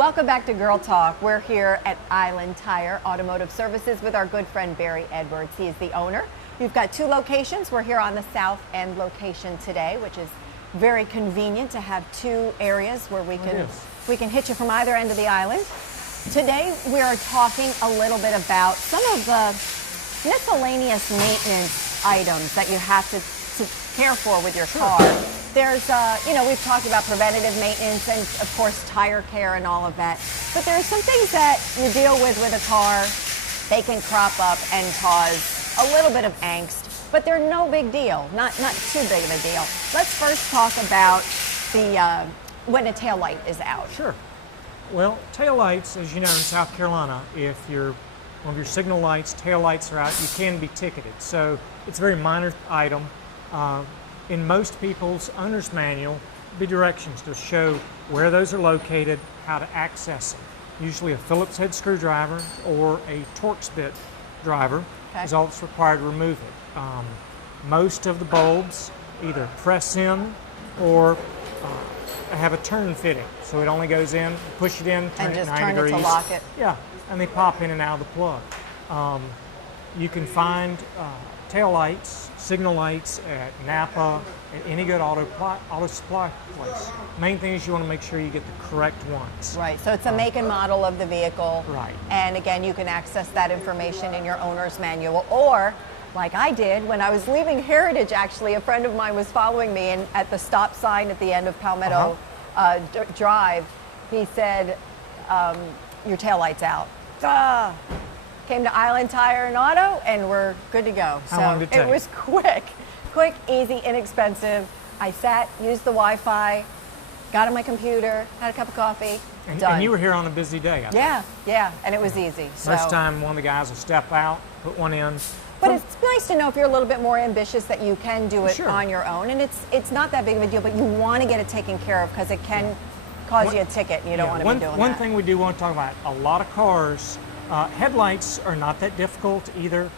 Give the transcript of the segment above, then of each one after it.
Welcome back to Girl Talk. We're here at Island Tire Automotive Services with our good friend Barry Edwards. He is the owner. We've got two locations. We're here on the South End location today, which is very convenient to have two areas where we can hit you from either end of the island. Today we are talking a little bit about some of the miscellaneous maintenance items that you have to care for with your car. There's, we've talked about preventative maintenance and, of course, tire care and all of that. But there are some things that you deal with a car. They can crop up and cause a little bit of angst, but they're no big deal, not too big of a deal. Let's first talk about the when a tail light is out. Sure. Well, tail lights, as you know, in South Carolina, if one of your signal lights, tail lights are out, you can be ticketed. So it's a very minor item. In most people's owner's manual, be directions to show where those are located, how to access them. Usually a Phillips head screwdriver or a Torx bit driver is all that's required to remove it. Most of the bulbs either press in or have a turn fitting, so it only goes in, push it in, turn it 90 degrees. It to lock it. Yeah, and they pop in and out of the plug. You can find tail lights, signal lights at Napa, at any good auto supply place. Main thing is you want to make sure you get the correct ones. Right, so it's a make and model of the vehicle. Right. And again, you can access that information in your owner's manual, or like I did when I was leaving Heritage, actually, a friend of mine was following me, and at the stop sign at the end of Palmetto Drive, he said, your tail light's out. Came to Island Tire and Auto, and we're good to go. How long did it take? It was quick, easy, inexpensive. I sat, used the Wi-Fi, got on my computer, had a cup of coffee, done. And you were here on a busy day, I think. Yeah, and it was easy. Most time, one of the guys will step out, put one in. But it's nice to know if you're a little bit more ambitious that you can do it Sure. on your own, and it's not that big of a deal, but you want to get it taken care of because it can cause you a ticket, and you don't want to be doing that. One thing we do want to talk about, a lot of cars, headlights are not that difficult either.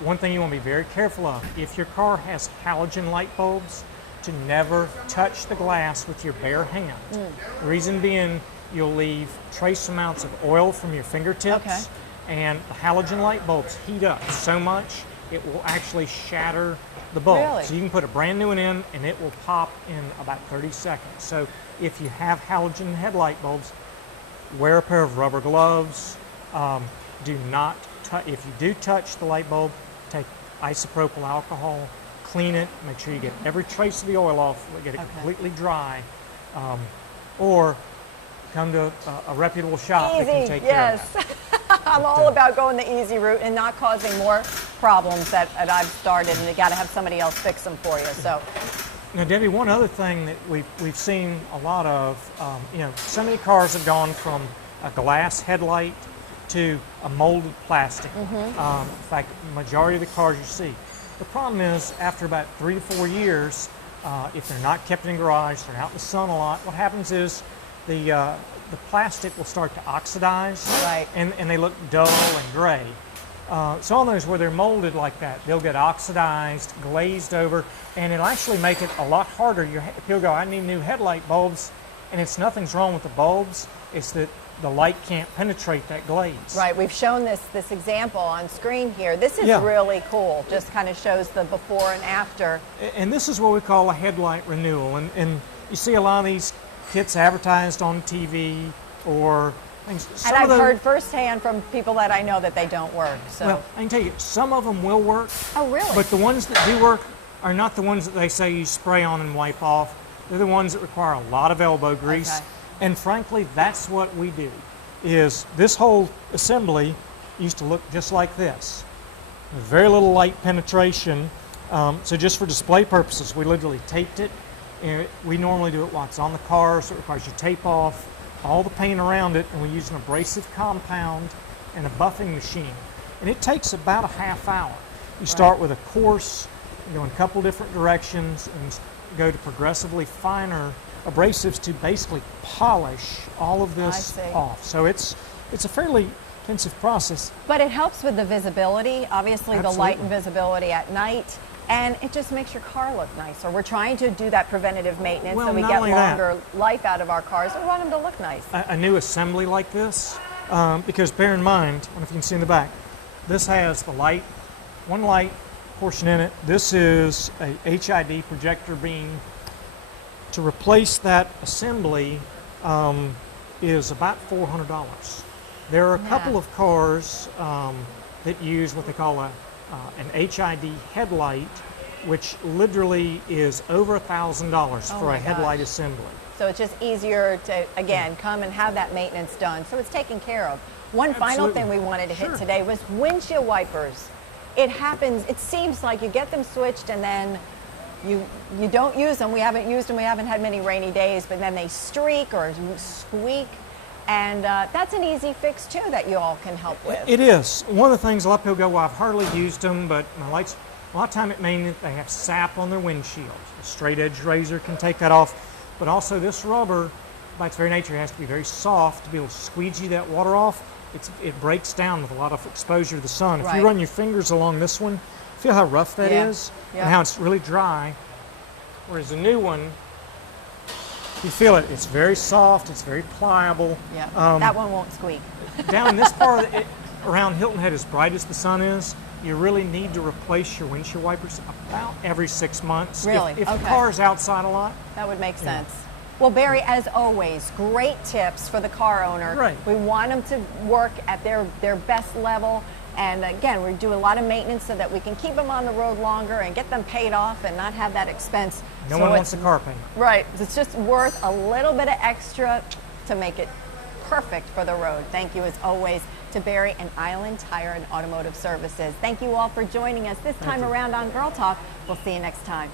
One thing you want to be very careful of, if your car has halogen light bulbs, to never touch the glass with your bare hand. The reason being, you'll leave trace amounts of oil from your fingertips, and the halogen light bulbs heat up so much it will actually shatter the bulb. Really? So you can put a brand new one in and it will pop in about 30 seconds. So if you have halogen headlight bulbs, wear a pair of rubber gloves. Do not touch. If you do touch the light bulb, take isopropyl alcohol, clean it, make sure you get every trace of the oil off, get it completely dry, or come to a reputable shop that can take care of that. I'm all about going the easy route and not causing more problems that I've started, and you got to have somebody else fix them for you. So. Now, Debbie, one other thing that we've seen a lot of, so many cars have gone from a glass headlight to a molded plastic. In fact, the majority of the cars you see. The problem is, after about 3 to 4 years, if they're not kept in the garage, they're out in the sun a lot, what happens is the plastic will start to oxidize, and they look dull and gray. So on those where they're molded like that, they'll get oxidized, glazed over, and it'll actually make it a lot harder. People go, I need new headlight bulbs, and nothing's wrong with the bulbs, it's that the light can't penetrate that glaze. Right, we've shown this example on screen here. This is really cool, just kind of shows the before and after. And this is what we call a headlight renewal, and you see a lot of these kits advertised on TV or things. And I've heard firsthand from people that I know that they don't work. So. Well, I can tell you, some of them will work. Oh, really? But the ones that do work are not the ones that they say you spray on and wipe off. They're the ones that require a lot of elbow grease. And frankly, that's what we do. Is this whole assembly used to look just like this. Very little light penetration. So just for display purposes, we literally taped it. And we normally do it while it's on the car, so it requires you tape off all the paint around it, and we use an abrasive compound and a buffing machine. And it takes about a half hour. You start with a coarse, you go in a couple different directions, and go to progressively finer abrasives to basically polish all of this off. So it's a fairly intensive process. But it helps with the visibility, obviously. The light and visibility at night. and it just makes your car look nicer. We're trying to do that preventative maintenance Well, so we not get only that. longer life out of our cars. We want them to look nice. A new assembly like this, because bear in mind, I don't know if you can see in the back, this has the light, one light portion in it. This is a HID projector beam. To replace that assembly is about $400. There are a couple of cars that use what they call an HID headlight, which literally is over $1,000 for a headlight assembly. So it's just easier to, again, come and have that maintenance done. So it's taken care of. One final thing we wanted to hit today was windshield wipers. It happens, it seems like you get them switched and then you don't use them. We haven't used them, we haven't had many rainy days, but then they streak or squeak. And that's an easy fix too that you all can help with. It is. One of the things a lot of people go, well, I've hardly used them, but my lights, a lot of time it means they have sap on their windshield. A straight edge razor can take that off. But also this rubber, by its very nature, has to be very soft to be able to squeegee that water off. It breaks down with a lot of exposure to the sun. If you run your fingers along this one, feel how rough that is and how it's really dry. Whereas the new one, you feel it, it's very soft, it's very pliable. Yeah, that one won't squeak. Down in this part of it, around Hilton Head, as bright as the sun is, you really need to replace your windshield wipers about every 6 months. Really? If the car is outside a lot. That would make sense. Well, Barry, as always, great tips for the car owner. Right. We want them to work at their best level. And again, we do a lot of maintenance so that we can keep them on the road longer and get them paid off and not have that expense. No one wants a car payment. Right. It's just worth a little bit of extra to make it perfect for the road. Thank you, as always, to Barry and Island Tire and Automotive Services. Thank you all for joining us this time around on Girl Talk. We'll see you next time.